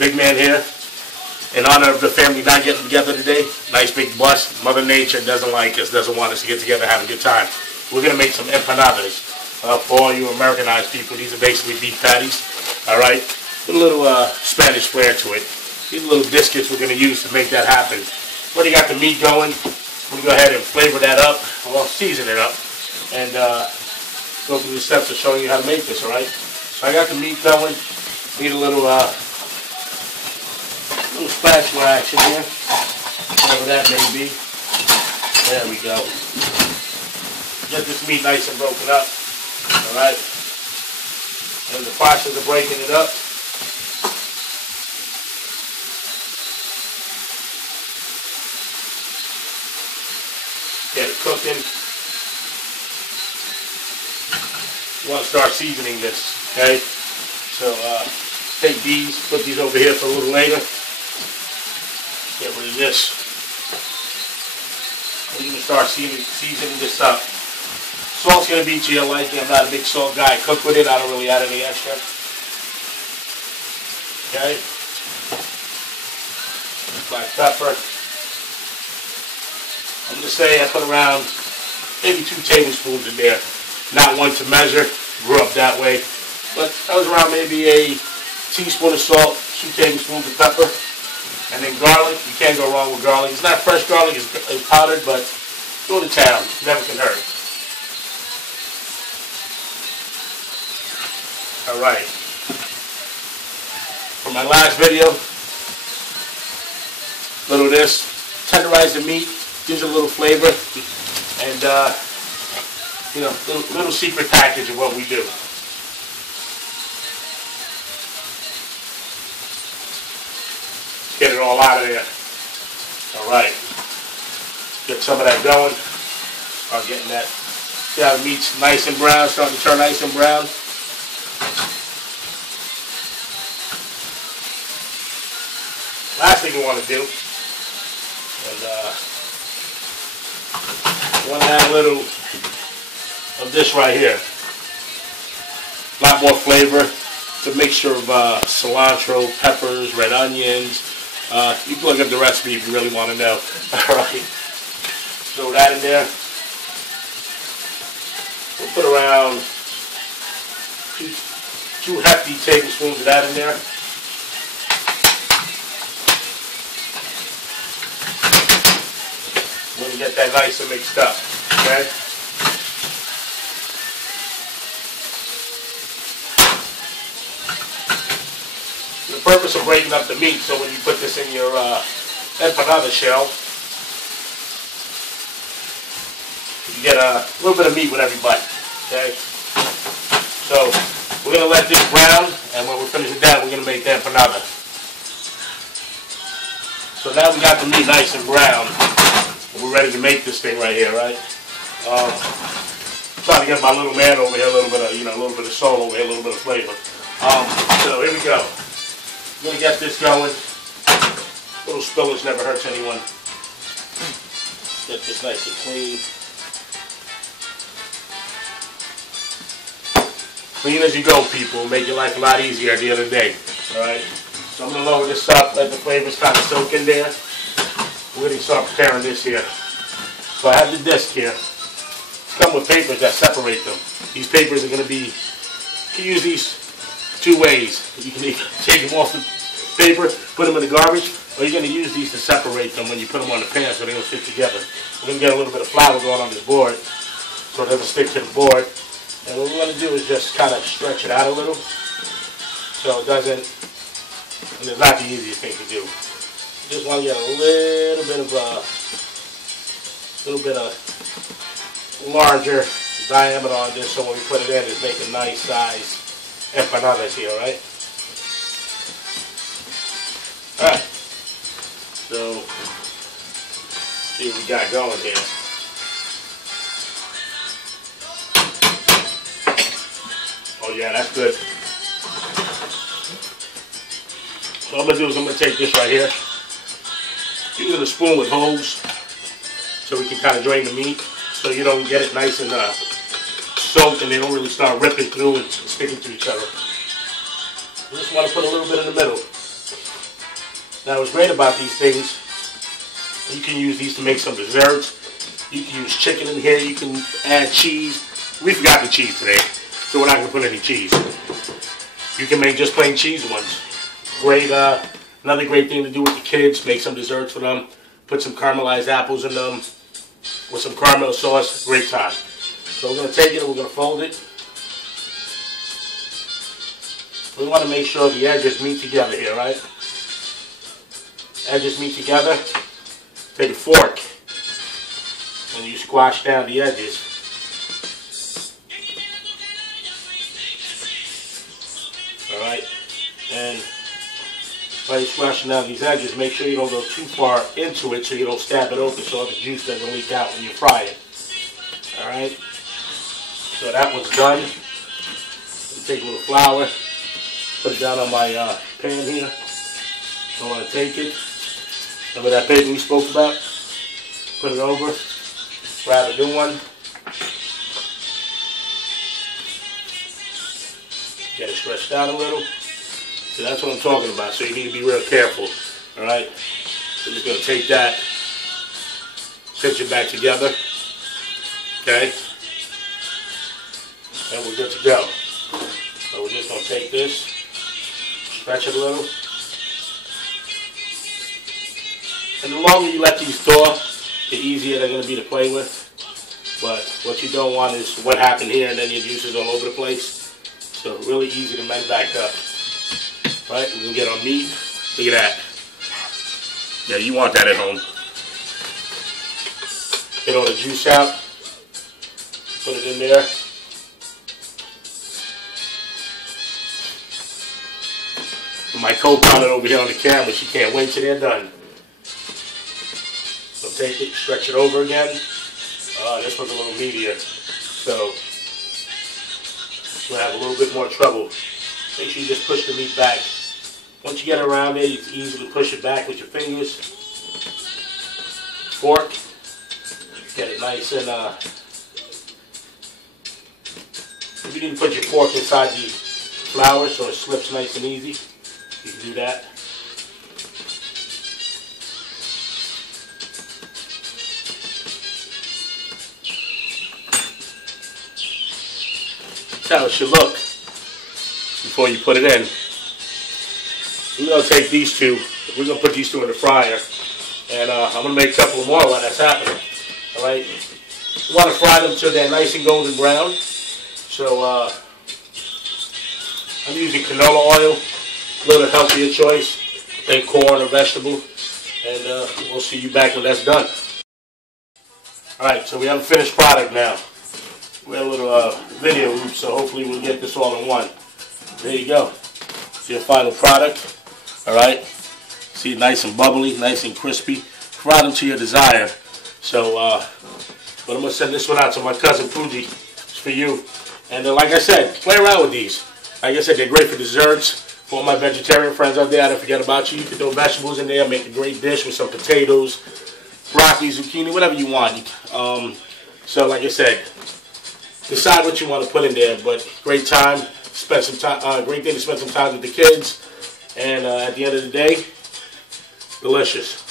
Big man here. In honor of the family not getting together today, nice big bust. Mother Nature doesn't like us, doesn't want us to get together and have a good time. We're going to make some empanadas for all you Americanized people. These are basically beef patties, alright? With a little Spanish flair to it. These little biscuits we're going to use to make that happen. Already got the meat going. We're going to go ahead and flavor that up, well, season it up, and go through the steps of showing you how to make this, alright? So I got the meat going. Need a little spatula action here, whatever that may be. There we go. Get this meat nice and broken up, alright? And the process of breaking it up, get it cooking. You want to start seasoning this, okay? So take these, put these over here for a little later. Get rid of this. We're going to start seasoning this up. Salt's going to be to your liking. I'm not a big salt guy. Cook with it. I don't really add any extra. Okay. Black pepper. I'm going to say I put around maybe 2 tablespoons in there. Not one to measure. Grew up that way. But that was around maybe a teaspoon of salt, 2 tablespoons of pepper. And then garlic. You can't go wrong with garlic. It's not fresh garlic. It's powdered, but go to town. Never can hurt. Alright. For my last video, little of this. Tenderize the meat. Gives it a little flavor. And, you know, little secret package of what we do. Get it all out of there. Alright. Get some of that going. Start getting that. See how the meat's nice and brown, starting to turn nice and brown. Last thing you want to do, and you want to add a little of this right here. A lot more flavor. It's a mixture of cilantro, peppers, red onions. You can look up the recipe if you really want to know. Alright. Throw that in there. We'll put around two hefty tablespoons of that in there. When you get that nice and mixed up. Okay? The purpose of breaking up the meat, so when you put this in your empanada shell, you get a little bit of meat with every bite. Okay? So we're going to let this brown, and when we're finished with that, we're going to make the empanada. So now we got the meat nice and brown, and we're ready to make this thing right here, right? Trying to get my little man over here a little bit of, a little bit of salt over here, a little bit of flavor. So here we go. I'm going to get this going. A little spillage never hurts anyone. Get this nice and clean. Clean as you go, people. Make your life a lot easier at the end of the day. Alright? So I'm going to lower this up, let the flavors kind of soak in there. We're going to start preparing this here. So I have the disc here. Come with papers that separate them. These papers are going to be, you can use these 2 ways. You can either take them off the paper, put them in the garbage, or you're going to use these to separate them when you put them on the pan so they don't stick together. We're going to get a little bit of flour going on this board so it doesn't stick to the board. And what we're going to do is just kind of stretch it out a little so it doesn't, and it's not the easiest thing to do. You just want to get a little bit of larger diameter on this so when we put it in, it's making nice size empanadas here, right? Alright. So, see what we got going here. Oh yeah, that's good. So what I'm going to do is I'm going to take this right here, using a spoon with holes so we can kind of drain the meat so you don't get it nice and soaked and they don't really start ripping through and sticking to each other. You just want to put a little bit in the middle. Now what's great about these things, you can use these to make some desserts. You can use chicken in here. You can add cheese. We forgot the cheese today, so we're not going to put any cheese. You can make just plain cheese ones. Great, another great thing to do with the kids. Make some desserts for them. Put some caramelized apples in them with some caramel sauce. Great time. So we're going to take it and we're going to fold it. We want to make sure the edges meet together here, right? Edges meet together. Take a fork and you squash down the edges. Alright? And while you're squashing down these edges, make sure you don't go too far into it so you don't stab it open so the juice doesn't leak out when you fry it. Alright? So that one's done. Take a little flour, put it down on my pan here. I want to take it. Remember that paper we spoke about? Put it over. Grab a new one. Get it stretched out a little. So that's what I'm talking about. So you need to be real careful. Alright? So we're just going to take that, pinch it back together. Okay? And we're good to go. So we're just going to take this, stretch it a little. And the longer you let these thaw, the easier they're going to be to play with. But what you don't want is what happened here and then your juice is all over the place. So really easy to mend back up. Right, we're going to get our meat. Look at that. Yeah, you want that at home. Get all the juice out. Put it in there. My co-pilot over here on the camera, she can't wait till they're done. So take it, stretch it over again. This one's a little meatier. So we'll have a little bit more trouble. Make sure you just push the meat back. Once you get around there, it's easy to push it back with your fingers. Fork. Get it nice and if you need to put your fork inside the flour so it slips nice and easy, you can do that. That's how it should look before you put it in. We're going to take these two, we're going to put these two in the fryer, and I'm going to make a couple more while that's happening. Alright? You want to fry them till they're nice and golden brown. So I'm using canola oil, a little healthier choice than corn or vegetable, and we'll see you back when that's done. Alright, so we have a finished product now. We had a little video loop, so hopefully we'll get this all in one. There you go. It's your final product. Alright? See it nice and bubbly, nice and crispy. Fry them to your desire. So, but I'm going to send this one out to my cousin Fuji. It's for you. And like I said, play around with these. Like I said, they're great for desserts. For all my vegetarian friends out there, I don't forget about you. You can throw vegetables in there, make a great dish with some potatoes, broccoli, zucchini, whatever you want. So like I said, decide what you want to put in there. But great time, spend some time. Great thing to spend some time with the kids. And at the end of the day, delicious.